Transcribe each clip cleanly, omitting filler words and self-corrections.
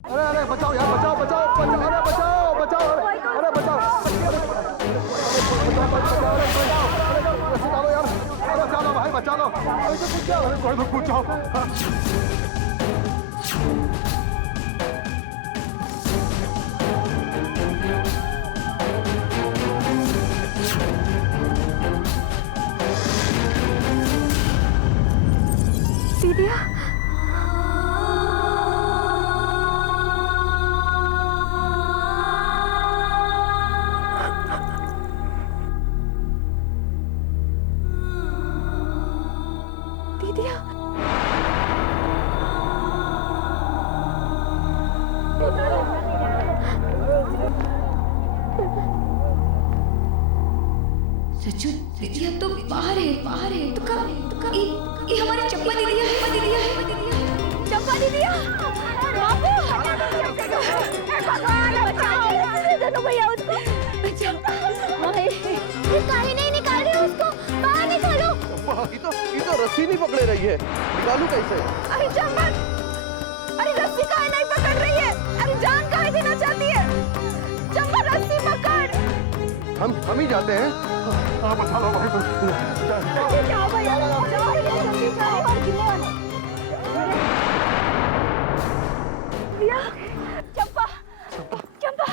अरे अरे बचाओ यार, बचाओ बचाओ बचाओ, अरे बचाओ बचाओ, अरे बचाओ, रस्सी डालो यार, अरे बचा लो भाई, बचा लो, अरे तो कुछ क्या, अरे कोई तो कुछ जाओ। दीदिया, दीदिया, सच्चू दीदिया तो बाहर है तो का ये हमारी चंपा दीदिया है चंपा दीदिया, बाबू, भगवान बचाओ, दोनों भैया उसको बचाओ, ये काहे नहीं निकाल रहे उसको, बाहर निकालो। ये तो रस्सी नहीं पकड़े रही है, निकालू कैसे? अरे चंपा, अरे रस्सी काहे नहीं पकड़ रही है, अरे जान काहे देना चाहती है, चंपा रस्सी पकड़। हम ही जाते हैं, हाँ बचा लो भाई, जाओ भैया, जाओ जल्दी जाओ, और गिरने वाले। भैया, चंपा, चंपा,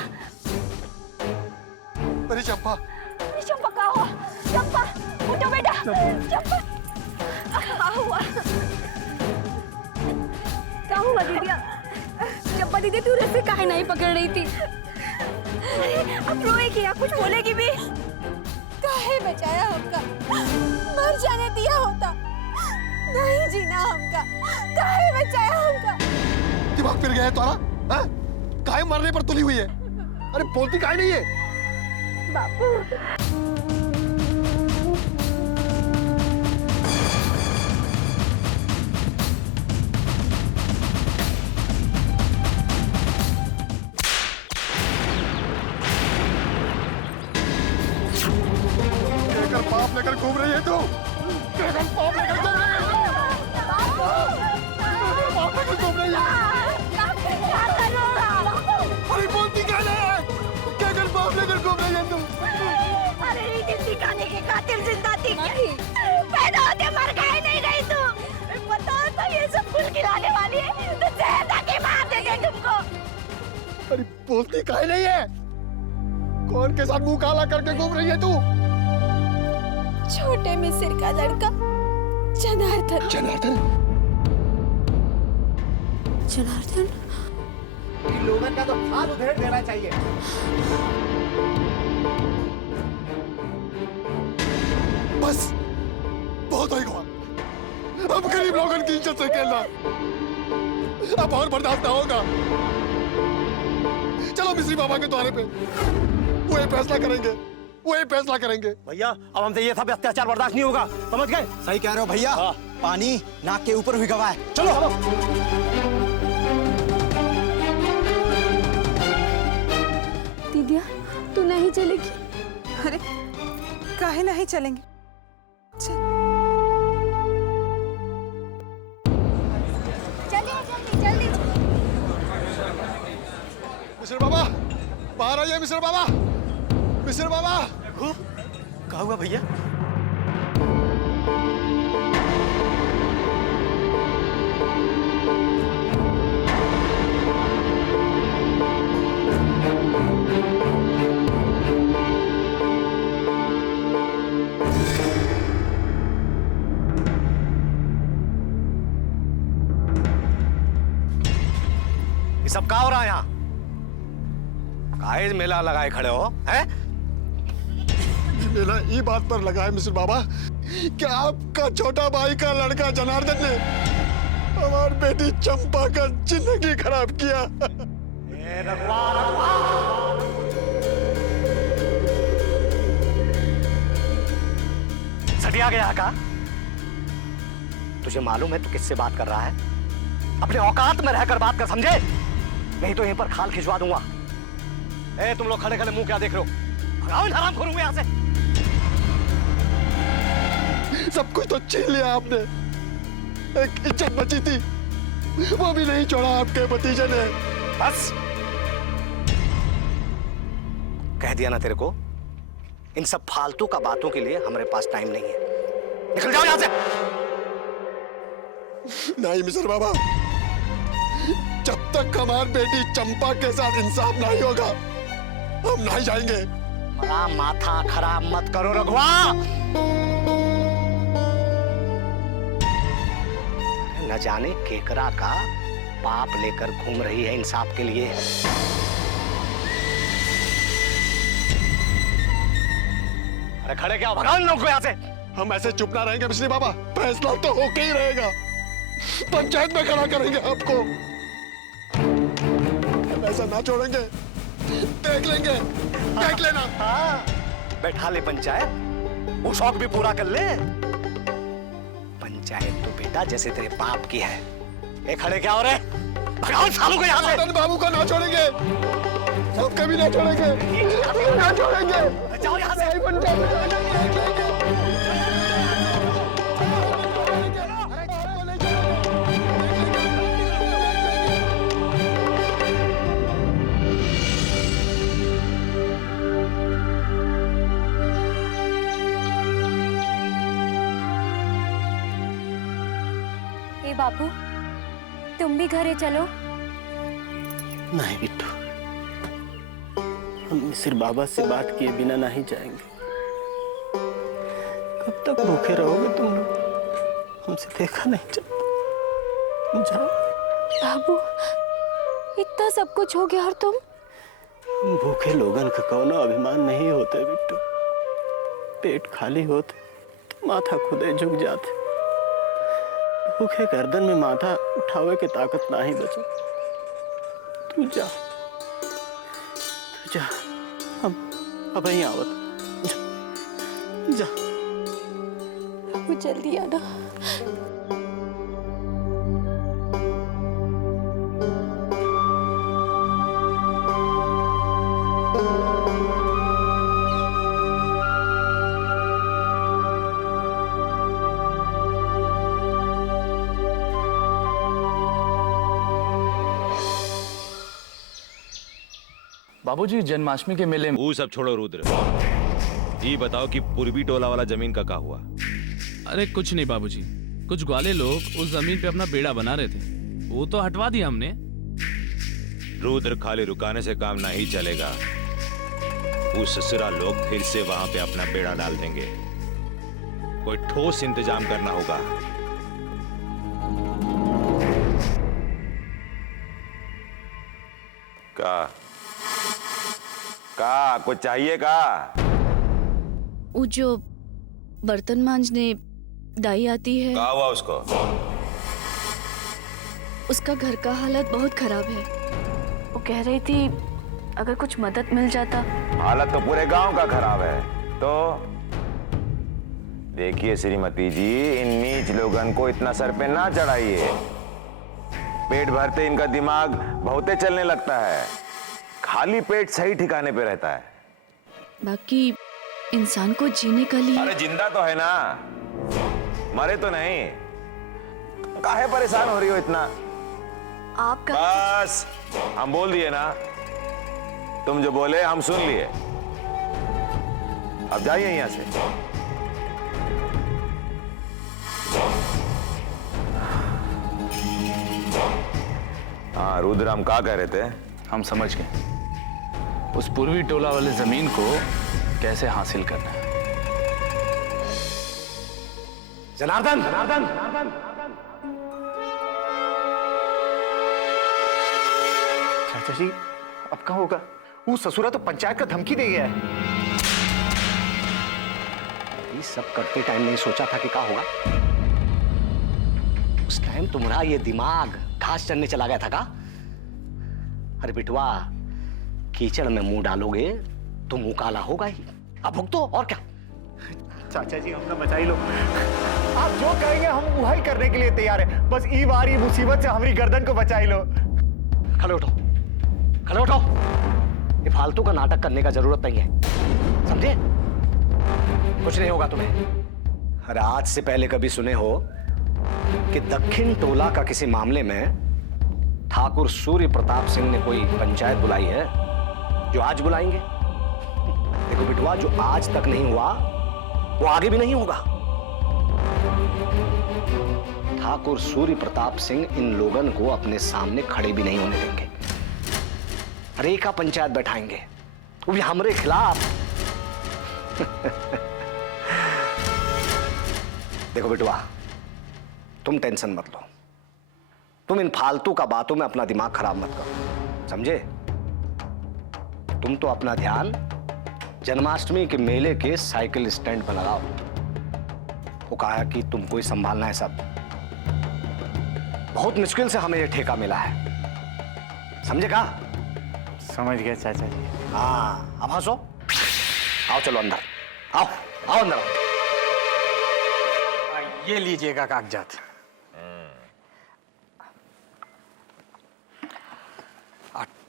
अरे चंपा, अरे चंपा कहाँ हुआ? चंपा, उठो बेटा, चंपा, कहाँ हुआ? कहाँ हुआ दीदिया? चंपा दीदी तू रस्सी काहे नहीं पकड़ रही थी? अरे अब रोएगी या कुछ बोलेगी भी? काहे बचाया हमका? मर जाने दिया होता, नहीं जीना हमका, काहे बचाया हमका? दिमाग फिर गया है तुम्हारा? हाँ? काहे मरने पर तुली हुई है? अरे बोलती काहे नहीं है? बापू, लेकर पाप लेकर घूम रही है तू, लेकर पाप लेकर घूम रही है, पाप लेकर घूम रही है। अरे बोलती क्या है? क्या कर पाप लेकर घूम रही है तुम? अरे रीति सिखाने के खातिर जिंदा थी, पैदा होते मर गए नहीं रही तू, पता तो ये सब फूल खिलाने वाली है, तो जहर के मार देंगे तुमको। अरे बोलती काहे नहीं है? कौन के साथ मुंह काला करके घूम रही है तू? छोटे मिसिर का लड़का जनार्दन। जनार्दन? जनार्दन? इन लोगों का तो हाथ उधेड़ देना चाहिए। बस बहुत हो गया, अब गरीब लोगों की इज्जत से खेलना अब और बर्दाश्त ना होगा। चलो मिस्री बाबा के द्वारे पे, वो ये फैसला करेंगे, वो ये फैसला करेंगे। भैया अब हमसे ये सब अत्याचार बर्दाश्त नहीं होगा, समझ गए? सही कह रहे हो भैया, पानी नाक के ऊपर हुई गवाह है। चलो दीदिया तू नहीं चलेगी? अरे काहे नहीं चलेंगे? चलिए जल्दी जल्दी। मिस्र बाबा बाहर आइए, मिस्र बाबा, मिस्र बाबा। कहा हुआ भैया? ये सब क्या हो रहा है यहाँ? काहे मेला लगाए खड़े हो हैं? मेरा ये बात पर लगा है मिस्र बाबा कि आपका छोटा भाई का लड़का जनार्दन ने हमारी बेटी चंपा का जिंदगी खराब किया। सटिया गया का? तुझे मालूम है तू किससे बात कर रहा है? अपने औकात में रहकर बात कर, समझे? नहीं तो यहीं पर खाल खिंचवा दूंगा। ए तुम लोग खड़े खड़े मुंह क्या देख रहे हो? भगाओ इन हरामखोरों को यहाँ से। सब कुछ तो छीन लिया आपने, एक इज्जत बची थी वो भी नहीं छोड़ा आपके भतीजे ने। बस कह दिया ना तेरे को, इन सब फालतू का बातों के लिए हमारे पास टाइम नहीं है। निकल जाओ यहां से। नहीं मिस्र बाबा, जब तक हमारी बेटी चंपा के साथ इंसाफ नहीं होगा हम नहीं जाएंगे। हमारा माथा खराब मत करो रघुआ। न जाने केकरा का पाप लेकर घूम रही है इंसाफ के लिए। अरे खड़े क्या, भगाओ इन लोगों को यहां से। हम ऐसे चुप ना रहेंगे मिश्री बाबा, फैसला तो होके ही रहेगा। पंचायत में खड़ा करेंगे आपको, हम ऐसा ना छोड़ेंगे। देख लेंगे, देख लेना। हाँ, बैठा ले पंचायत, वो शौक भी पूरा कर ले। पंचायत तो बेटा जैसे तेरे बाप की है। ए खड़े क्या हो रहे, भगाओ सालों को यहाँ से। मदन बाबू को ना छोड़ेंगे, हम कभी ना छोड़ेंगे, ना छोड़ेंगे। जाओ यहाँ से। पंचायत में देख लेंगे। बापू तुम भी घरे चलो। नहीं बिट्टू, हम मिसिर बाबा से बात किए बिना नहीं जाएंगे। कब तक भूखे रहोगे तुम लोग, हमसे देखा नहीं जाता। तुम जाओ। बाबू इतना सब कुछ हो गया और तुम? भूखे लोगन का कौनो अभिमान नहीं होते बिट्टू। पेट खाली होते तो माथा खुदे झुक जाते। भूखे गर्दन में माथा उठावे के ताकत ना ही बचे। तू जा, तू जा, हम अब ही आवत। जा, जा। बाबू जल्दी आना। बाबूजी जन्माष्टमी के मेले में। वो सब छोड़ो रुद्र, ये बताओ कि पूर्वी टोला वाला जमीन का क्या हुआ? अरे कुछ नहीं बाबूजी, कुछ ग्वाले लोग उस जमीन पे अपना बेड़ा बना रहे थे, वो तो हटवा दिया हमने। रुद्र खाली रुकाने से काम नहीं चलेगा। वो ससुरा लोग फिर से वहां पे अपना बेड़ा डाल देंगे। कोई ठोस इंतजाम करना होगा। का कुछ चाहिए का? वो जो बर्तन मांजने दाई आती है, क्या हुआ उसको? उसका घर का हालत बहुत खराब है। वो कह रही थी अगर कुछ मदद मिल जाता। हालत तो पूरे गांव का खराब है। तो देखिए श्रीमती जी, इन नीच लोगन को इतना सर पे ना चढ़ाइए। पेट भरते इनका दिमाग बहुते चलने लगता है। खाली पेट सही ठिकाने पे रहता है। बाकी इंसान को जीने का लिए। अरे जिंदा तो है ना, मरे तो नहीं। काहे परेशान हो रही हो इतना? आपका बस हम बोल दिए ना, तुम जो बोले हम सुन लिए। अब जाइए यहां से। हाँ रुद्र, हम क्या कह रहे थे? हम समझ गए, उस पूर्वी टोला वाले जमीन को कैसे हासिल करना है। जनार्दन, जनार्दन, जनार्दन। चाचा जी अब कहाँ होगा? वो ससुरा तो पंचायत का धमकी दे गया है। ये सब करते टाइम नहीं सोचा था कि क्या होगा? उस टाइम तुम्हारा ये दिमाग घास चरने चला गया था का? अरे बिटवा, कीचड़ में मुंह डालोगे तो मुंह काला होगा ही। अब भुगतो और क्या। चाचा जी हमने बचा ही लो। आप जो कहेंगे हम वही करने के लिए तैयार है। बस ई बार ये मुसीबत से हमारी गर्दन को बचा ही लो। खड़े उठो, खड़े उठो। ये फालतू का नाटक करने का जरूरत नहीं है, समझे? कुछ नहीं होगा तुम्हें। अरे आज से पहले कभी सुने हो कि दक्षिण टोला का किसी मामले में ठाकुर सूर्य प्रताप सिंह ने कोई पंचायत बुलाई है जो आज बुलाएंगे? देखो बिटवा, जो आज तक नहीं हुआ वो आगे भी नहीं होगा। ठाकुर सूर्य प्रताप सिंह इन लोगन को अपने सामने खड़े भी नहीं होने देंगे। अरे का पंचायत बैठाएंगे, वो भी हमरे खिलाफ। देखो बिटवा, तुम टेंशन मत लो, तुम इन फालतू का बातों में अपना दिमाग खराब मत करो, समझे? तुम तो अपना ध्यान जन्माष्टमी के मेले के साइकिल स्टैंड पर लगाओ। वो कहा कि तुमको ही संभालना है सब। बहुत मुश्किल से हमें ये ठेका मिला है, समझे? कहा समझ गए चाचा जी। हाँ, अब हंसो। आओ चलो अंदर, आओ आओ अंदर। ये लीजिएगा कागजात।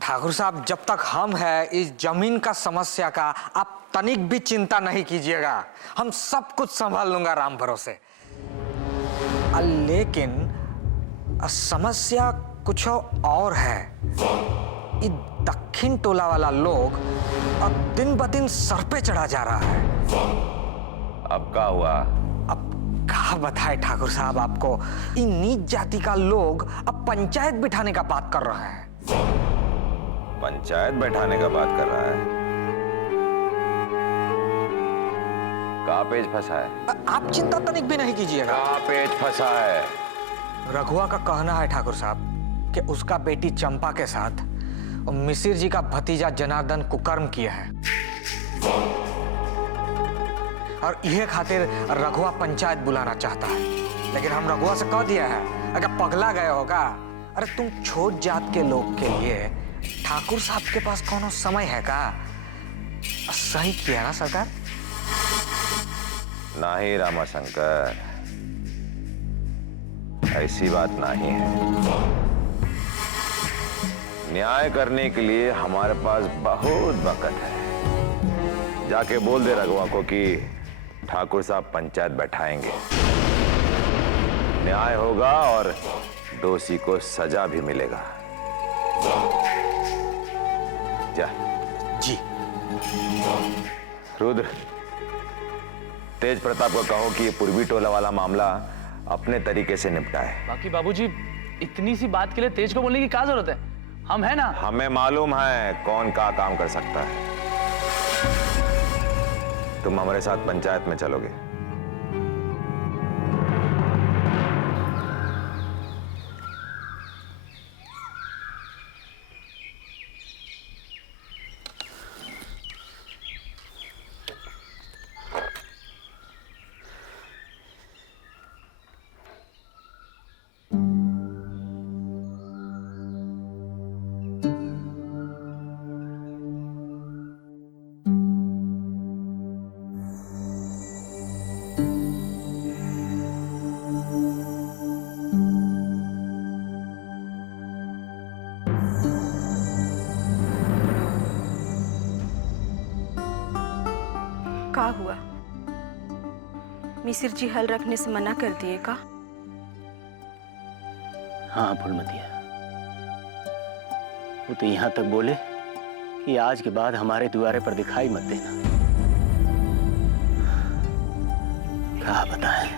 ठाकुर साहब, जब तक हम हैं इस जमीन का समस्या का आप तनिक भी चिंता नहीं कीजिएगा, हम सब कुछ संभाल लूंगा राम भरोसे। लेकिन समस्या कुछ और है। ये दक्षिण टोला वाला लोग अब दिन ब दिन सर पे चढ़ा जा रहा है। अब क्या हुआ? अब क्या बताए ठाकुर साहब आपको, इन नीच जाति का लोग अब पंचायत बिठाने का बात कर रहे हैं। पंचायत बैठाने का बात कर रहा है? कहाँ पेच फंसा है? आप चिंता तनिक भी नहीं कीजिएगा। कहाँ पेच फंसा है? रघुआ का कहना है ठाकुर साहब कि उसका बेटी चंपा के साथ मिसिर जी का भतीजा जनार्दन कुकर्म किया है, और यह खातिर रघुआ पंचायत बुलाना चाहता है। लेकिन हम रघुआ से कह दिया है, अगर पगला गए होगा, अरे तुम छोट जात के लोग के लिए ठाकुर साहब के पास कोनो समय है का? सही किया ना सरकार? नहीं रामाशंकर, ऐसी बात नहीं है। न्याय करने के लिए हमारे पास बहुत वक्त है। जाके बोल दे रघुआ को कि ठाकुर साहब पंचायत बैठाएंगे, न्याय होगा और दोषी को सजा भी मिलेगा। जा जी। रुद्र, तेज प्रताप को कहो कि पूर्वी टोला वाला मामला अपने तरीके से निपटाए। बाकी बाबूजी, इतनी सी बात के लिए तेज को बोलने की क्या जरूरत है? हम है ना। हमें मालूम है कौन क्या काम कर सकता है। तुम हमारे साथ पंचायत में चलोगे? का हुआ? मिसिर जी हल रखने से मना कर दिए का? हाँ फूलमतिया, वो तो यहाँ तक बोले कि आज के बाद हमारे द्वारे पर दिखाई मत देना। क्या बताएं,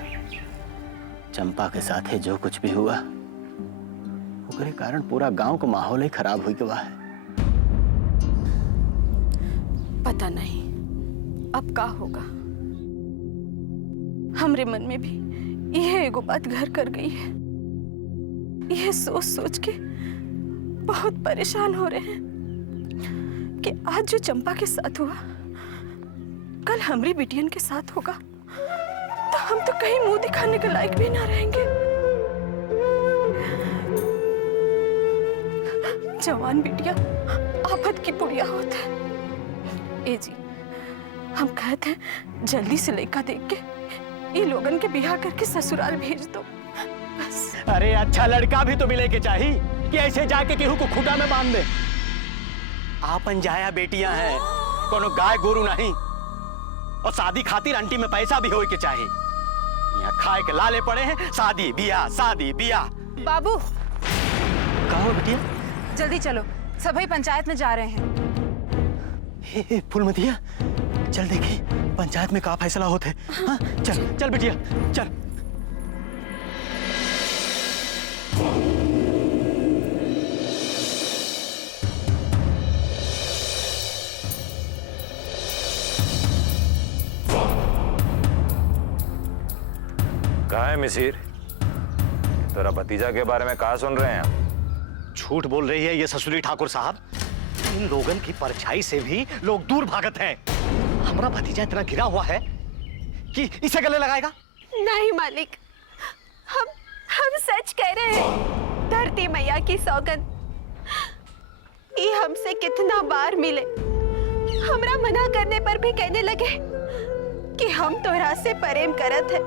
चंपा के साथ जो कुछ भी हुआ उसके कारण पूरा गांव का माहौल ही खराब हुई गवा है। पता नहीं अब का होगा। हमरे मन में भी यह एगो बात घर कर गई है। यह सोच सोच के बहुत परेशान हो रहे हैं कि आज जो चंपा के साथ हुआ कल हमरी बिटियन के साथ होगा तो हम तो कहीं मुंह दिखाने के लायक भी ना रहेंगे। जवान बिटिया आफत की पुड़िया होता है। ए जी, हम कहते हैं जल्दी से लड़का देख के ये लोगन के बियाह करके ससुराल भेज दो बस। अरे अच्छा लड़का भी तो मिले के चाहिए कि ऐसे जाके केहू को खूटा में बांध दे। आपन जाया बेटियां हैं, कोनो गाय गोरू नहीं। और शादी खातिर आंटी में पैसा भी होए के चाहिए। यहाँ खाए के लाले पड़े हैं, शादी बियाह शादी बियाह। बाबू, कहाँ हो बिटिया? जल्दी चलो, सभी पंचायत में जा रहे हैं। हे फूलमतिया, चल देखी पंचायत में का फैसला होते। हाँ, चल चल बिटिया चल। कहाँ है मिसिर? तेरा भतीजा के बारे में कहा सुन रहे हैं आप? झूठ बोल रही है ये ससुरी ठाकुर साहब। इन लोगन की परछाई से भी लोग दूर भागत हैं। हमारा भतीजा इतना गिरा हुआ है कि इसे गले लगाएगा। नहीं मालिक, हम सच कह रहे हैं। धरती मैया की सौगंध, ये हमसे कितना बार मिले, हमरा मना करने पर भी कहने लगे कि हम तोहरा से प्रेम करत है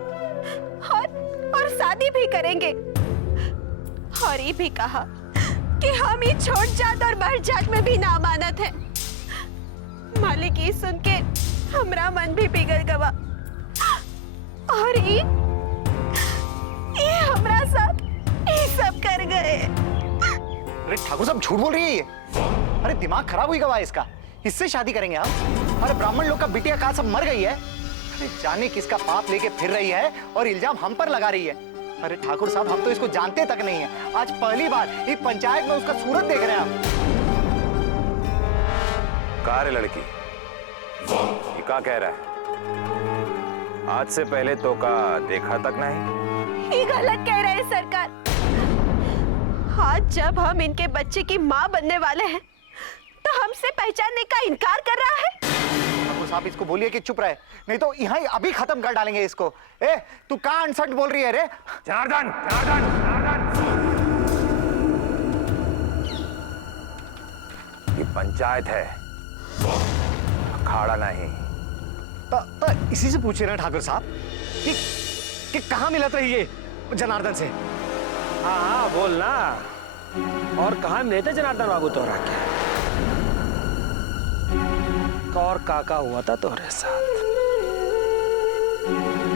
और शादी भी करेंगे। और ये भी कहा कि हम ही छोट जात और बड़ जात में भी ना मानत है। मालिक ये सुन के हमरा मन भी पिघल गवा। और ये हमरा साथ ये सब कर गए। अरे ठाकुर साहब झूठ बोल रही है ये। अरे दिमाग खराब हुई गवा इसका। इससे शादी करेंगे हम? अरे ब्राह्मण लोग का बिटिया कहा सब मर गई है। अरे जाने किसका पाप लेके फिर रही है और इल्जाम हम पर लगा रही है। अरे ठाकुर साहब हम तो इसको जानते तक नहीं है। आज पहली बार ये पंचायत में उसका सूरत देख रहे हैं हम। कहा रे लड़की, ये क्या कह रहा है? आज से पहले तो का देखा तक नहीं। ये गलत कह रहे हैं सरकार। आज जब हम इनके बच्चे की माँ बनने वाले हैं तो हमसे पहचानने का इनकार कर रहा है। ठाकुर साहब इसको बोलिए कि चुप रहे, नहीं तो यहाँ ही अभी खत्म कर डालेंगे इसको। ए तू कहाँ अनसट बोल रही है रे? जनार्दन, जनार्दन, जनार्दन। ये पंचायत है, अखाड़ा नहीं। तो इसी से पूछ रहे हैं ठाकुर साहब कि कहाँ मिलत रही है जनार्दन से? हाँ हाँ बोलना। और कहाँ मिले थे जनार्दन बाबू तोरा क्या? और काका हुआ था तोरे साथ?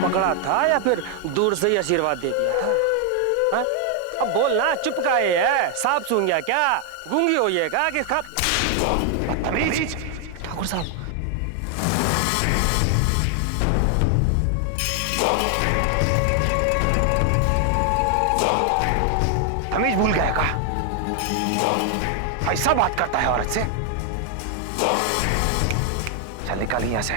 पकड़ा था या फिर दूर से ही आशीर्वाद दे दिया था? हा? अब बोलना, चुप का है? सांप सूंघ गया क्या? गूंगी हो ये का कि ठाकुर साहब तमीज भूल गया का? ऐसा बात करता है औरत से? चल निकाल यहां से।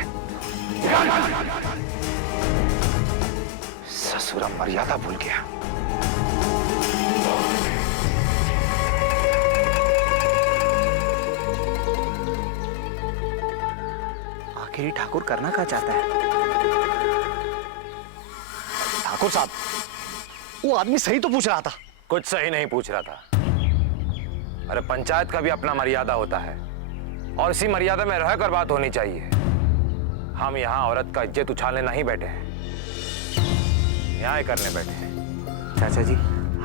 ससुरा मर्यादा भूल गया। आखिर ठाकुर करना क्या चाहता है? ठाकुर साहब वो आदमी सही तो पूछ रहा था। कुछ सही नहीं पूछ रहा था। अरे पंचायत का भी अपना मर्यादा होता है और इसी मर्यादा में रहकर बात होनी चाहिए। हम यहाँ औरत का इज्जत उछालने नहीं बैठे हैं, न्याय करने बैठे हैं। चाचा जी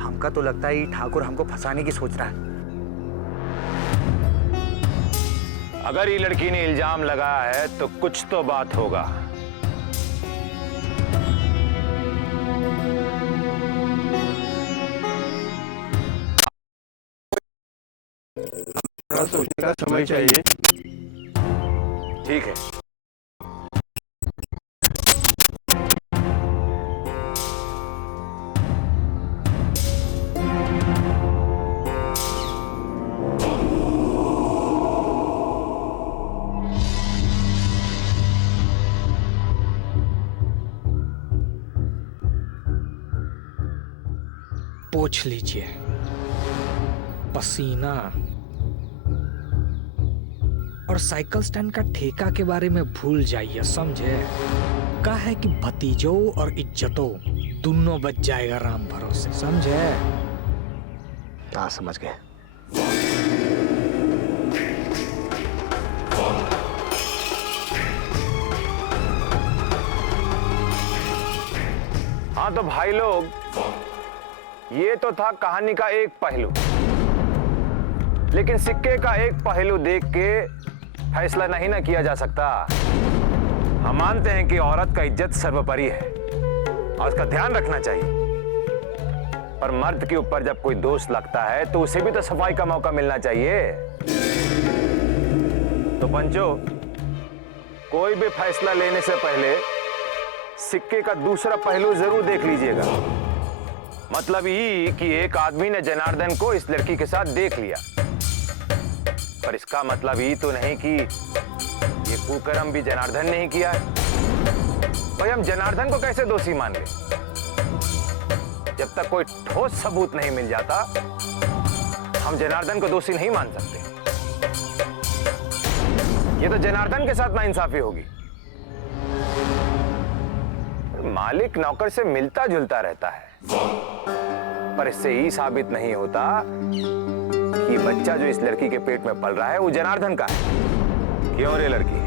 हमका तो लगता है ठाकुर हमको फंसाने की सोच रहा है। अगर ये लड़की ने इल्जाम लगाया है तो कुछ तो बात होगा। सोचने का समय चाहिए। ठीक है। पोंछ लीजिए पसीना। और साइकिल स्टैंड का ठेका के बारे में भूल जाइए, समझे? का है कि भतीजों और इज्जतों दोनों बच जाएगा राम भरोसे, समझे? हाँ समझ गए। हाँ तो भाई लोग, ये तो था कहानी का एक पहलू, लेकिन सिक्के का एक पहलू देख के फैसला नहीं ना किया जा सकता। हम मानते हैं कि औरत का इज्जत सर्वोपरि है और उसका ध्यान रखना चाहिए। पर मर्द के ऊपर जब कोई दोष लगता है तो उसे भी तो सफाई का मौका मिलना चाहिए। तो पंचो, कोई भी फैसला लेने से पहले सिक्के का दूसरा पहलू जरूर देख लीजिएगा। मतलब ये कि एक आदमी ने जनार्दन को इस लड़की के साथ देख लिया, पर इसका मतलब ये तो नहीं कि ये कुकर्म भी जनार्दन ने ही किया है। भाई हम जनार्दन को कैसे दोषी मान ले? जब तक कोई ठोस सबूत नहीं मिल जाता हम जनार्दन को दोषी नहीं मान सकते। ये तो जनार्दन के साथ नाइंसाफी होगी। मालिक नौकर से मिलता जुलता रहता है, पर इससे ही साबित नहीं होता कि बच्चा जो इस लड़की के पेट में पल रहा है वो जनार्दन का है। क्यों रे लड़की,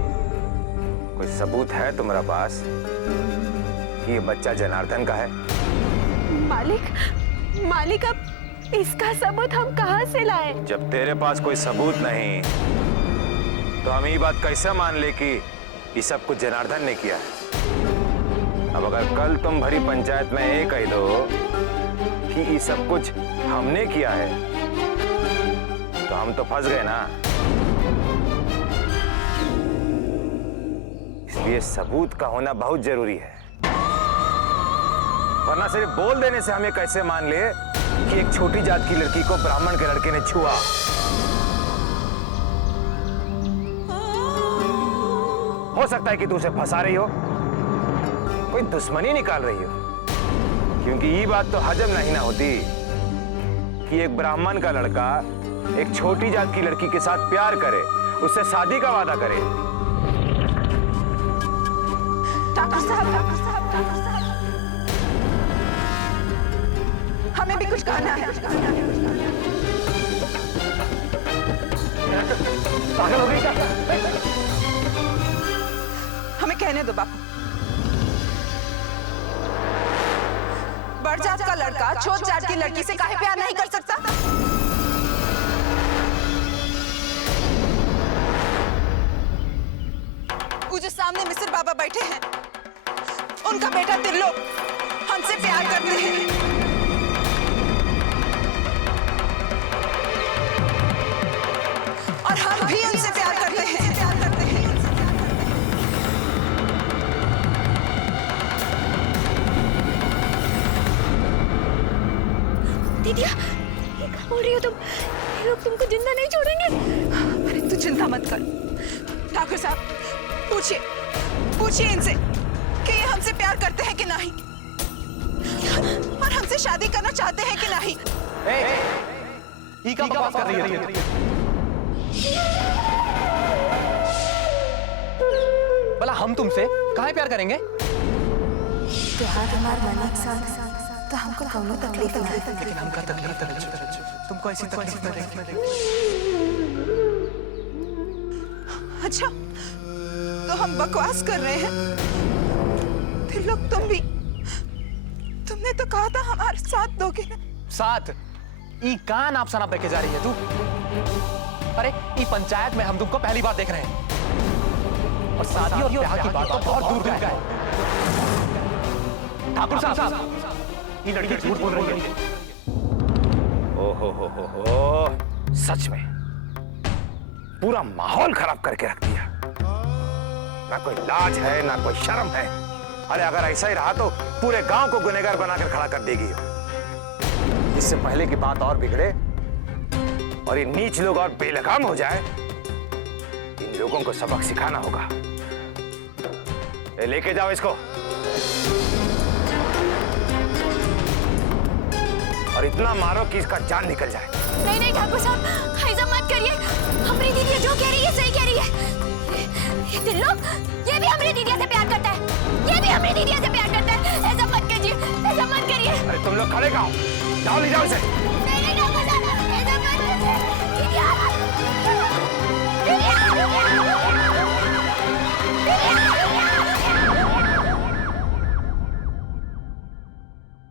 कोई सबूत है तुम्हारे पास कि ये बच्चा जनार्दन का है? मालिक अब इसका सबूत हम कहां से लाए? जब तेरे पास कोई सबूत नहीं तो हम ये बात कैसे मान ले कि ये सब कुछ जनार्दन ने किया है? अब अगर कल तुम भरी पंचायत में ये कह दो कि ये सब कुछ हमने किया है तो हम तो फंस गए ना। इसलिए सबूत का होना बहुत जरूरी है, वरना सिर्फ बोल देने से हमें कैसे मान ले कि एक छोटी जात की लड़की को ब्राह्मण के लड़के ने छुआ। हो सकता है कि तू उसे फंसा रही हो, कोई दुश्मनी निकाल रही हो, क्योंकि ये बात तो हजम नहीं ना होती कि एक ब्राह्मण का लड़का एक छोटी जात की लड़की के साथ प्यार करे, उससे शादी का वादा करे। ठाकुर साहब, हमें भी कुछ कहना है। पागल हो गई क्या? हमें कहने दो बापू। बड़ जात का लड़का छोट जात की लड़की से काहे प्यार नहीं कर सकता? वो जो सामने मिस्र बाबा बैठे हैं, उनका बेटा तिल्लोक हमसे प्यार करते हैं। और हम भी उनसे प्यार करते हैं। दीदिया, ये क्या बोल रही हो तुम? ये लोग तुमको जिंदा नहीं छोड़ेंगे। अरे तू चिंता मत कर। ठाकुर साहब, पूछिए इनसे कि ये हमसे प्यार करते हैं कि नहीं, और हमसे शादी करना चाहते हैं कि नहीं। ये क्या बकवास कर रही है? भला हम तुमसे काहे प्यार करेंगे? त्योहार हमारे मन एक साथ तो हमको कौनो तकलीफ नहीं, लेकिन हमका तकलीफ तुमको ऐसी तकलीफ में देख। अच्छा, तो हम बकवास कर रहे हैं? फिर लोग तुमने तो कहा था हमारे साथ दोगे ना? साथ? ई कान आप सना पे जा रही है तू? अरे ई पंचायत में हम तुमको पहली बार देख रहे हैं, और शादी और ब्याह की बात तो बहुत दूर का है। ठाकुर साहब, ये लड़की झूठ बोल रही है। ओहो, सच में पूरा माहौल खराब करके रख दिया। ना कोई लाज है ना कोई शर्म है। अरे अगर ऐसा ही रहा तो पूरे गांव को गुनहगार बनाकर खड़ा कर देगी। इससे पहले की बात और बिगड़े और ये नीच लोग और बेलगाम हो जाए, इन लोगों को सबक सिखाना होगा। लेके जाओ इसको और इतना मारो कि इसका जान निकल जाए। नहीं नहीं ठाकुर साहब, ऐसा मत करिए। हमारी दीदी जो कह रही है सही कह रही है। ये तिल्लोक, ये भी हमारी दीदी से प्यार करता है, ये भी हमारी दीदी से प्यार करता है। ऐसा मत कीजिए, ऐसा मत करिए। अरे तुम लोग खड़े कहाँ हो? जाओ ले जाओ इसे।